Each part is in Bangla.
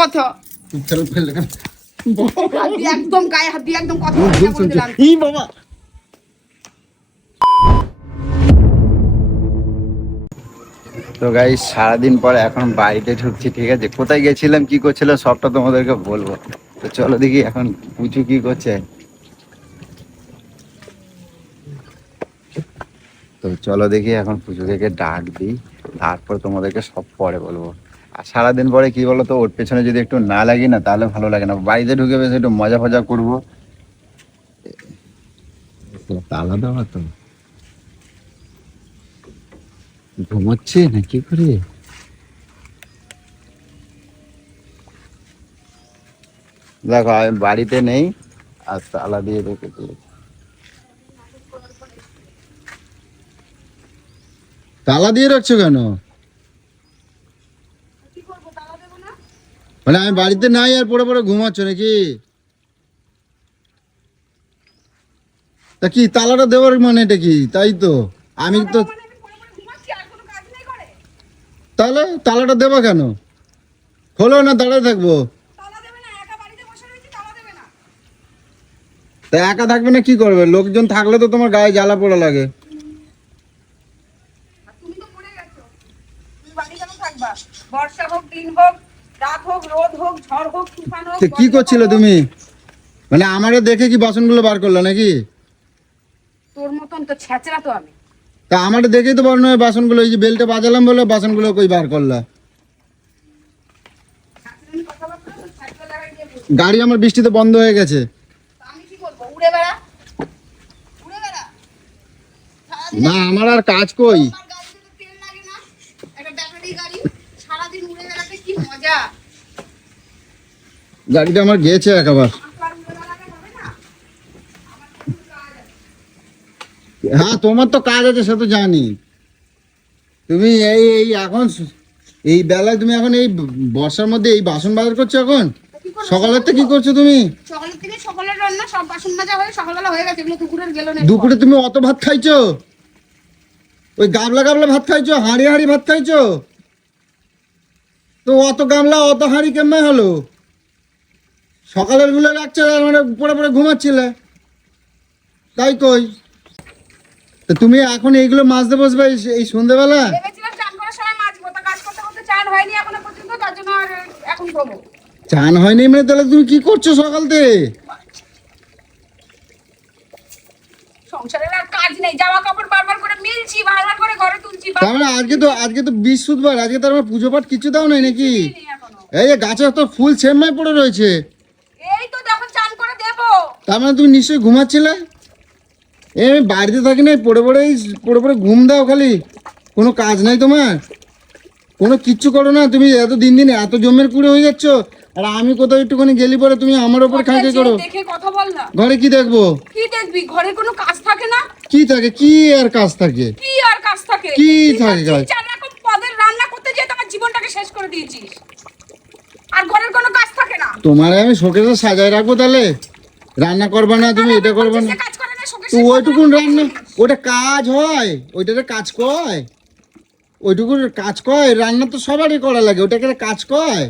কথা একদম গায়ে হাত দিয়ে একদম কথা বলে দিলাম। ই বাবা তো গাইস সারাদিন পরে এখন বাড়িতে ঢুকছি, ঠিক আছে? কোথায় গেছিলাম কি করছিলাম সবটা তোমাদেরকে বলবো। তো চলো দেখি এখন পুচু কি করছে। তো চলো দেখি এখন পুজোকে ডাক দিই, তারপর তোমাদেরকে সব পরে বলবো। আর সারাদিন পরে কি বলতো, ওর পেছনে যদি একটু না লাগি না তাহলে ভালো লাগে না। বাড়িতে ঢুকে বেশ একটু মজা ফজা করবো। তালা দেওয়া তো ঘুমোচ্ছে না কি করে? দেখো আমি বাড়িতে নেই আর তালা দিয়ে রেখেছি। তালা দিয়ে রাখছো কেন? মানে আমি বাড়িতে নাই আর পরে পরে ঘুমাচ্ছ নাকি? তা কি তালাটা দেওয়ার মানে এটা কি? তাই তো আমি তো তাহলে তালাটা দেবো কেন? খোলো না দাঁড়ায় থাকবো? তা একা থাকবে না কি করবে? লোকজন থাকলে তো তোমার গায়ে জ্বালা পোড়া লাগে। বর্ষা হোক, দিন হোক, রাত হোক, রোদ হোক, ঝড় হোক, তুফান হোক। কি করছিলে তুমি? মানে আমারে দেখে কি বাসনগুলো বার করলা নাকি? তোর মতন তো ছেচরা তো আমি। তা আমারে দেখেই তো বড় নয় বাসনগুলো, এই যে বেলটা বাজালাম বলে বাসনগুলো কই বার করলা? গাড়ি আমার বৃষ্টিতে বন্ধ হয়ে গেছে। আমি কি করবো? উড়ে বেড়া, উড়ে বেড়া। না আমার আর কাজ কই? আমার গাড়িতে তো তেল লাগে না, একটা ব্যাটারি গাড়ি, সারাদিন উড়ে বেড়াতে কি মজা। গাড়িটা আমার গেছে একবার। আমার উড়ে বেড়াতে হবে না, আমার কোনো কাজ আছে। হ্যাঁ তোমার তো কাজ আছে সে তো জানি। তুমি এই এই এখন এই বেলায় তুমি এখন এই বর্ষার মধ্যে এই বাসন বাজার করছো এখন? সকালের থেকে কি করছো তুমি? সকালের থেকে সকালের রান্না সব বাসন মাজা হয়ে সকালবেলা হয়ে গেছে, এগুলো দুপুরের গেল না। দুপুরে তুমি অত ভাত খাইছো? ওই গাবলা গাবলা ভাত খাইছো, হাঁড়ি হাঁড়ি ভাত খাইছো? তো অত গামলা অত হাঁড়ি কেমন হলো? সকালের গুলো রাখছে মানে পরে পরে ঘুমাচ্ছিলে তাই কই? তো তুমি এখন এইগুলো মাজতে বসবে এই সন্ধ্যেবেলা? ভেবেছিলাম চান করার সময় মাজবো, তা কাজ করতে করতে চান হয়নি এখনো পর্যন্ত, তার জন্য আর এখন করবো। চান হয়নি মানে তাহলে তুমি কি করছো সকাল থেকে? সংসারের আর কাজ নেই, জামা কাপড় বারবার করে মিলছি, বারবার করে ঘরে তুলছি। তার মানে আজকে তো বৃহস্পতিবার, আজকে তার মানে পুজো পাঠ কিছু দাও নাই নাকি? এই যে গাছে তো ফুল ছেম্মাই পড়ে রয়েছে। এই তো যখন চান করে দেবো। তার মানে তুমি নিশ্চয়ই ঘুমাচ্ছিলে? আমি বাড়িতে থাকি না, পড়ে পড়ে ঘুম দাও খালি, কোনো কাজ নাই তোমার, কোনো কিচ্ছু করো না তুমি। এত দিন দিন এত জমের কুড়ে হয়ে যাচ্ছ, আর আমি কোথাও একটুখানি গেলি পরে তুমি আমার ওপর খাঁকে করো। দেখে কথা বল না। ঘরে কি দেখবো? কি দেখবি? ঘরে কোনো কাজ থাকে না? কি থাকে? কি আর কাজ থাকে? কি আর কাজ থাকে? কি থাকে কাজ? চার রকম পদের রান্না করতে যেয়ে তোমার জীবনটাকে শেষ করে দিয়েছিস, আর ঘরের কোনো কাজ থাকে না। তোমার আমি শোকেসে সাজায় রাখবো তাহলে? রান্না করবে না তুমি, এটা করবে না? কাজ করে না শোকেসে? তো ওইটুকুন রান্না ওটা কাজ হয়? ওইটাতে কাজ কয়? ওইটুকু কাজ কয়? রান্না তো সবারই করা লাগে, ওটাকে কাজ কয়?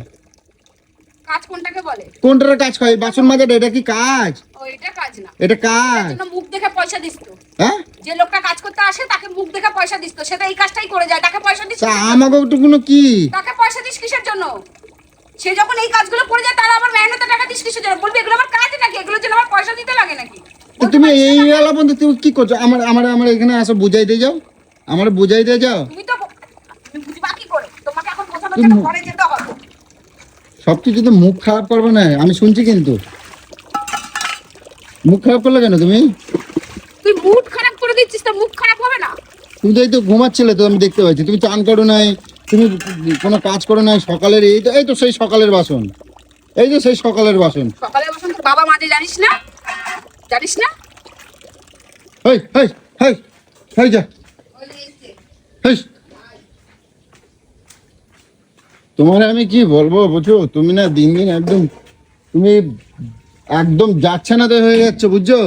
কাজ কোনটাকে বলে? কোনটার কাজ কয়? বাসন মাজাটা এটা কি কাজ? ও এটা কাজ না, এটা কাজ। এর জন্য মুখ দেখে পয়সা দিস তো। হ্যাঁ যে লোকটা কাজ করতে আসে তাকে মুখ দেখে পয়সা দিস তো, সেটা এই কাজটাই করে যায়, তাকে পয়সা দিস? তা আমাকে ওইটুকুনো কি? তাকে পয়সা দিস কিসের জন্য? সে যখন এই কাজগুলো করে যায় তাহলে আবার মেহনতে টাকা দিস কিসের জন্য? বলবি এগুলো আমার কাজ নাকি, এগুলোর জন্য আমার পয়সা দিতে লাগে নাকি? তো তুমি এই এলা বন্ধু তুমি কি করছো? আমার আমার আমার এখানে আসো, বুঝাই দিয়ে যাও, আমার বুঝাই দিয়ে যাও। তুমি তো তুমি বুঝবা কি করে? তোমাকে এখন বোঝানোর জন্য ঘরে যেতে হবে। সবকিছু তো মুখ খারাপ করবে না, আমি শুনছি কিন্তু। মুখ খারাপ করলে কেন তুমি? তুই মুড খারাপ করে দিচ্ছিস, তো মুখ খারাপ হবে না? তুমি তো এই তো ঘুমাচ্ছিলে তো, আমি দেখতে পাচ্ছি। তুমি চান করো নাই, তুমি কোনো কাজ করো নাই সকালের। এই তো সেই সকালের বাসন, এই যে সেই সকালের বাসন। সকালের বাসন তোর বাবা মাঝে, জানিস না? জানিস না? হেই হেই হেই হেই যা হেই। তোমার আমি কি বলবো বুঝছো? তুমি না দিন দিন একদম তুমি একদম যাচ্ছে না তো হয়ে যাচ্ছ, বুঝছো?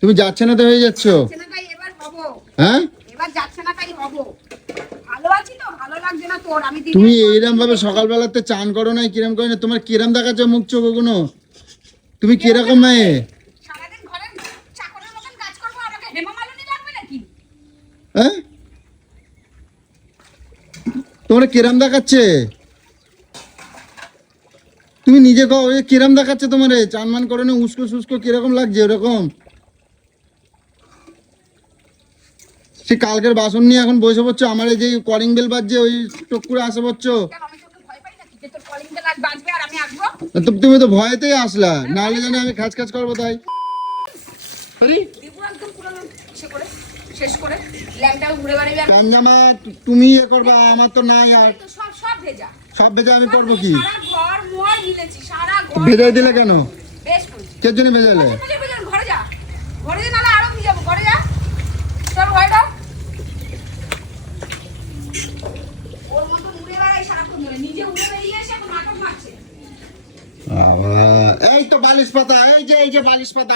তুমি যাচ্ছে না তো হয়ে যাচ্ছ। এবার হবো। হ্যাঁ এবার যাচ্ছে না তাই হবো। ভালো ভালো আছি তো, ভালো লাগছে না তোর। আমি তুমি এইরকম ভাবে সকালবেলাতে চান করো না, কিরম করো না, তোমার কিরম দেখাচ্ছে মুখ চোখ ওগুলো? তুমি কিরকম মেয়ে? সারাদিন ঘরে চাকরের মতন কাজ করবো, আর ওকে হেমা মালিনী লাগবে নাকি? হ্যাঁ, তোমার কিরম দেখাচ্ছে? তুমি নিজে কও, ওই কিরম দেখাচ্ছে তোমার? চান মান করো না, উস্কো সুস্কো কিরকম লাগছে ওরকম? সে কালকের বাসন নিয়ে এখন বসে পড়ছো, আমার এই যে কলিং বেল বাজছে ওই টুক করে আসে পড়ছো। কেন আমি তোকে ভয় পাই নাকি যে তোর কলিং বেল আজ বাজবে আর আমি আসবো? তুমি তো ভয়েতেই আসলা, নাহলে জানি আমি খাচ খাচ করবো তাই। আরে দেবো একদম পুরো ইসে করে, শেষ করে ল্যাংটা ঘুরে বেড়াবি। আর জামা তুমি ইয়ে করবা, আমার তো নাই আর। তো সব সব ভেজা, সব ভেজা আমি করবো কি? সারা ঘর মোর মিলেছি, সারা ঘর ভেজাই দিলে কেন? বেশ করেছি। কে জন্য ভেজালে? ঘরে যা, ঘরে যা, নাহলে আরো ভিজাবো। ঘরে যা, চল ঘরে যাও। ওর মতো উড়ে বেড়াই সারাক্ষণ ধরে, নিজে উড়ে বেরিয়ে এসে এখন নাটক মারছে। এই তো বালিশ পাতা, এই যে বালিশ পাতা,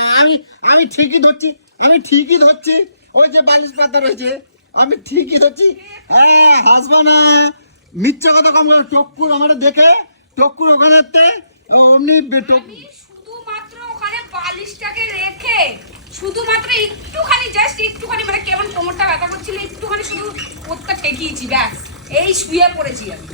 আমি ঠিকই ধরছি, আমি ঠিকই ধরছি। ওই যে বালিশ পাতা রয়েছে, আমি ঠিকই ধরছি। হ্যাঁ, হাসবা না, মিথ্যা কথা কম করে। টক্কুর আমার দেখে, টক্কুর ওখানে অমনি আমি শুধুমাত্র ওখানে বালিশটাকে রেখে শুধুমাত্র একটুখানি, জাস্ট একটুখানি, মানে কেমন কোমরটা ব্যথা করছিল, একটুখানি শুধু ওরটা ঠেকিয়েছি, ব্যাস। এই শুয়ে পড়েছি আমি।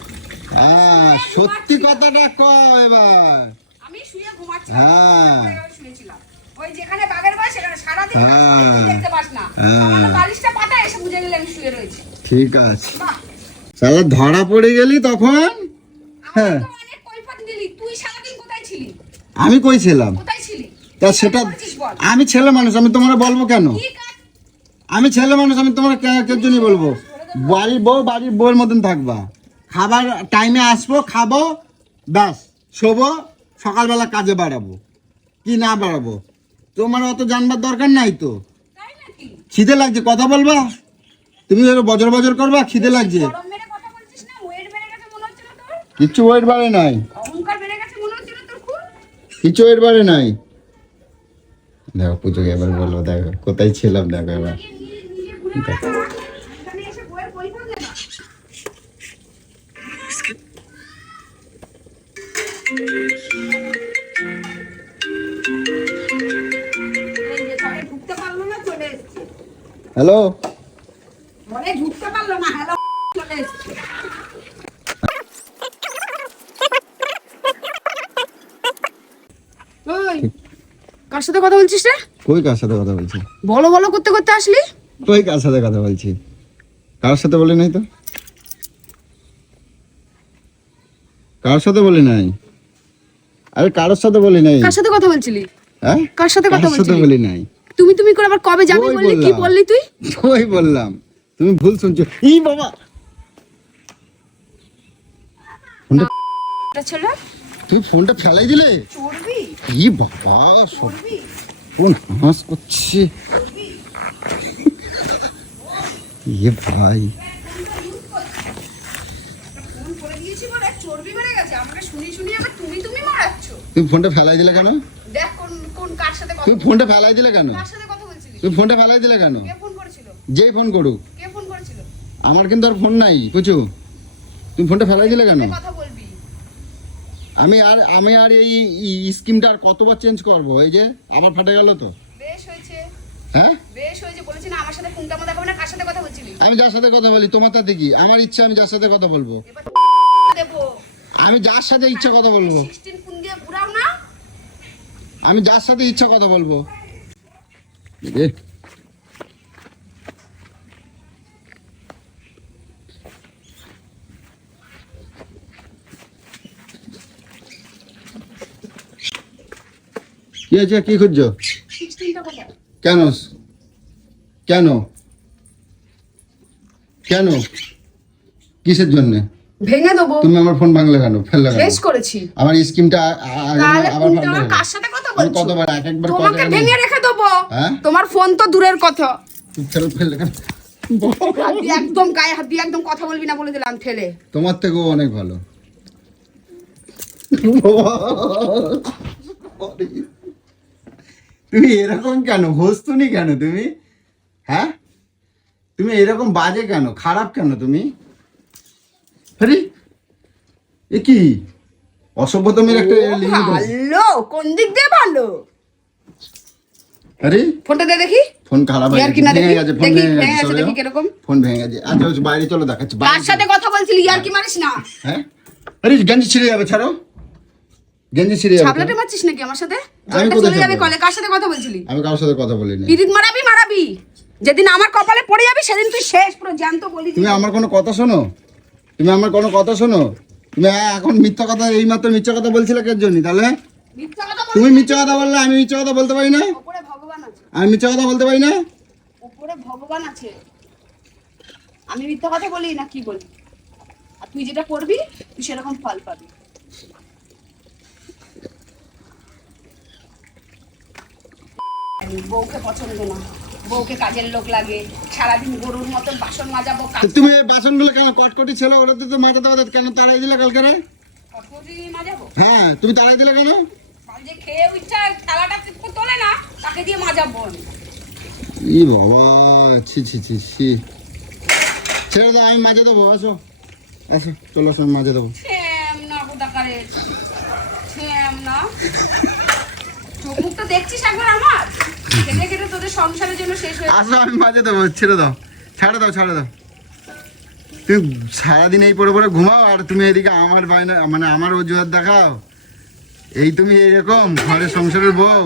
হ্যাঁ, সত্যি কথাটা কও এবার। আমি শুয়ে ঘুমাচ্ছি, হ্যাঁ। শুয়েছিলাম। ওই যেখানে বাগের বাস সেখানে সারাদিন হ্যাঁ। তুই দেখতে পাস না। সামান্য বালিশটা পাতা এসে বুঝে গেলে আমি শুয়ে রয়েছি। ঠিক আছে, বাহ, শালা ধরা পড়ে গেলি তখন। হ্যাঁ, আমাকে তো অনেক কৈফিয়ত দিলি। তুই সারাদিন কোথায় ছিলি? আমি কই ছিলাম? কোথায় ছিলি? তা সেটা করেছিস বল। আমি ছেলে মানুষ, আমি তোমার বলবো কেন? কি কাজ? আমি ছেলে মানুষ, আমি তোমার কের জন্য বলবো? বাড়ির বউয়ের মতন থাকবা, খাবার টাইমে আসবো, খাবো, ব্যাস, শোবো, সকালবেলা কাজে বাড়াবো কি না বাড়াবো, তোমার অত জানবার দরকার নাই তো। তাই নাকি? খিদে লাগছে, কথা বলবা? তুমি বজর বজর করবা, খিদে লাগছে। গরম মেরে কথা বলছিস না? ওয়েট বেড়ে গেছে মনে হচ্ছে না তোর? কিচ্ছু ওয়েট বাড়ে নাই, অহংকার বেড়ে গেছে মনে হচ্ছে না তোর খুব? কিচ্ছু ওয়েট বাড়ে নাই। দেখো পুজোকে এবার বলবো, দেখো কোথায় ছিলাম, দেখো এবার। নিজে নিজে ঘুরে বেড়া। এখানে এসে বইয়ের কৈফিয়ত দে না। এই যে ঘরে ঢুকতে পারলো না, চলে এসছে। হ্যালো, ঘরে ঢুকতে পারলো না, হ্যালো চলে এসছে। ওই, কার সাথে কথা বলছিস রে? কই কার সাথে কথা বলছি? বলো বলো করতে করতে আসলি? কই কার সাথে কথা বলছি? কার সাথে বলি নাই তো, কার সাথে বলি নাই। আরে কারোর সাথে বলি নাই। কার সাথে কথা বলছিলি? হ্যাঁ, কার সাথে কথা কারোর সাথে বলছিলি? বলি নাই। তুমি তুমি করে আবার কবে যাবি ওই বললি? কি বললাম। বললি তুই? ওই বললাম, তুমি ভুল শুনছো। ই বাবা, ফোনটা, এটা ছেলে তুমি ফোনটা ফেলাই দিলে। চড়বি ই বাবা, চড়বি ফোন হাস করছে। ইয়ে ভাই, ফোন করে দিয়েছি বলে চর্বি বেড়ে গেছে। আমাকে শুনি শুনি আবার তুমি তুমি মারাচ্ছ। তুমি ফোনটা ফেলাই দিলে কেন? দেখ কোন কোন কার সাথে কথা তুমি ফোনটা ফেলাই দিলে কেন? কার সাথে কথা বলছিলি? তুমি ফোনটা ফেলাই দিলে কেন? কে ফোন করেছিল? যেই ফোন করুক, কে ফোন করেছিল? আমার কিন্তু আর ফোন নাই, বুঝছো? তুমি ফোনটা ফেলাই দিলে কেন? কে কথা বলবি? আমি আর এই স্কিমটা আর কতবার চেঞ্জ করব? এই যে আবার ফাটে গেল তো। বেশ হয়েছে, হ্যাঁ, বেশ হয়েছে। বলেছি না আমার সাথে ফোনটা মা দেখাবে না। কার সাথে কথা বলছিলি? আমি যার সাথে কথা বলি, তোমার তাতে কি? আমার ইচ্ছা, আমি যার সাথে কথা বলবো। এবার দেবো। আমি যার সাথে ইচ্ছা কথা বলবো, 16 ফোন দিয়ে ঘুরাও না। আমি যার সাথে ইচ্ছা কথা বলবো। এ, কি আছে, কি খুঁজছো? 16টা কোথায়? কেন কেন কেন, কিসের জন্য? ভেঙে দেবো। তুমি আমার ফোন ভাঙলে কেন, ফেললে কেন? বেশ করেছি। আমার স্কিমটা তাহলে আবার তুমি ফাটবে তোমার কেন? কার সাথে কথা আমি বলছো? কতবার একবার তোমাকে কথা ভেঙে রেখে দেবো। হ্যাঁ? তোমার ফোন তো দূরের কথা। ফেললে কেন? হাত দিয়ে একদম গায়ে হাত দিয়ে একদম কথা বলবি না বলে দিলাম, ঠেলে। তোমার থেকেও অনেক ভালো। তুমি এরকম কেন, হস্তুনি কেন তুমি? হ্যাঁ, তুমি এরকম বাজে কেন, খারাপ কেন তুমি? আরে এ কি অসভ্যতমের একটা লিঙ্গ করেছে। ভালো কোন দিক দিয়ে ভালো? আরে ফোনটা দে দেখি। ফোন খারাপ হয়ে ইয়ার কি না গেছে, দেখি? ভেঙে গেছে, ফোন দেখি, ভেঙে ভেঙে গেছে, গেছে, চলে দেখি যাও। কিরকম। ফোন ভেঙে গেছে। আচ্ছা বাইরে চলো, দেখাচ্ছি কার বাইরে। সাথে কথা বলছিলি? ইয়ার কি মারিস না? হ্যাঁ আরে গেঞ্জি ছিঁড়ে যাবে, ছাড়ো গেঞ্জি ছিঁড়ে যাবে। ছাবলাটে মারছিস নাকি আমার সাথে? আমি জলটা কোথায় চলে যাবে ছাবলা? কলে। কার সাথে কথা বলছিলি? আমি কারোর সাথে কথা বলিনি। পিরিত মারাবি মারাবি, যেদিন আমার কপালে পড়ে যাবি সেদিন তুই শেষ, পুরো জ্যান্ত বলি। তুমি আমার কোনো কথা শোনো, তুমি আমার কোনো কথা শোনো। তুমি এখন মিথ্যা কথা, এই মাত্র মিথ্যা কথা বলছিলে কে জন্য? তাহলে মিথ্যা কথা বল। তুমি মিথ্যা কথা বললে আমি মিথ্যা কথা বলতে পারি না? উপরে ভগবান আছে, আমি মিথ্যা কথা বলতে পারি না? উপরে ভগবান আছে। আমি মিথ্যা কথা বলি না কি বলি? আর তুই যেটা করবি তুই সেরকম ফল পাবি। বউকে পছন্দ না, বউকে কাজের লোক লাগে, সারাদিন গরুর মতন বাসন মাজাবো, তো তুমি এই বাসনগুলো কেন কটকটি ছিল, ওটা তো মাথাতে মাথাতে কেন তাড়াই দিলে কালকে রে? মাজাবো। হ্যাঁ তুমি তাড়াই দিলে কেন? যে খেয়ে উঠছে থালাটা তোলে না, তাকে দিয়ে মাজাবো আমি। ই বাবা, ছি ছি ছি ছি। ছেড়ে দাও, আমি মাজে দেবো। আসো আসো, চলো আসো, আমি মাজে দেবো। ছেম না কোথাকারে, ছেম না। চোখ মুখটা দেখছিস একবার আমার? খেতে খেতে তোদের সংসারের জন্য শেষ হয়ে আসো, আমি মাজে দেবো। ছেড়ে দাও, ছাড়ে দাও, ছাড়ে দাও। তুমি সারাদিন এই পরে পরে ঘুমাও আর তুমি এদিকে আমার বাইনা, মানে আমার অজুহাত দেখাও। এই তুমি এইরকম ঘরের সংসারের বউ?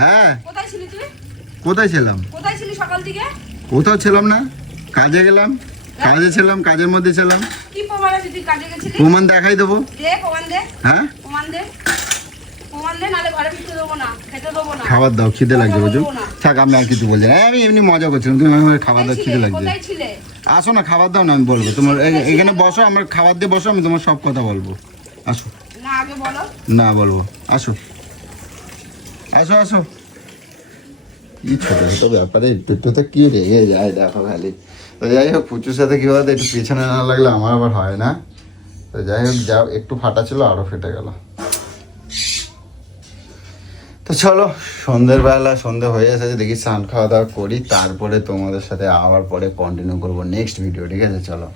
হ্যাঁ। কোথায় ছিলি তুই? কোথায় ছিলাম? কোথায় ছিলি সকাল থেকে? কোথাও ছিলাম না, কাজে গেলাম, কাজে ছিলাম, কাজের মধ্যে ছিলাম। কি প্রমাণ আছে তুই কাজে গেছিলি? প্রমাণ দেখাই দেবো। দে প্রমাণ দে, হ্যাঁ প্রমাণ দে, প্রমাণ দে, নাহলে ঘরে ঢুকতে দেবো না, খেতে দেবো না। খাবার দাও, খিদে লাগছে বুঝো। দেবো না। থাক, আমি আর কিছু বলছি না, আমি এমনি মজা করছিলাম। তুমি আমার খাবার দাও, কোথায় খিদে ছিলে? লাগছে। কোথায় ছিলে? আসো না, খাবার দাও না, আমি বলবো। তোমার এখানে বসো, আমার খাবার দিয়ে বসো, আমি তোমার সব কথা বলবো। আসো। না আগে বলো। না বলবো, আসো আসো আসো। কি ছোট ছোট ব্যাপারে একটু তো কি রেগে যায় দেখো খালি। তো যাই হোক, পুচুর সাথে কি বলতো, একটু পেছনে না লাগলে আমার আবার হয় না। তো যাই হোক, যাও, একটু ফাটা ছিল, আরো ফেটে গেল। তো চলো, সন্ধ্যের বেলা, সন্ধ্যে হয়ে এসেছে, দেখি স্নান খাওয়া দাওয়া করি, তারপরে তোমাদের সাথে আবার পরে কন্টিনিউ করবো নেক্সট ভিডিও। ঠিক আছে, চলো।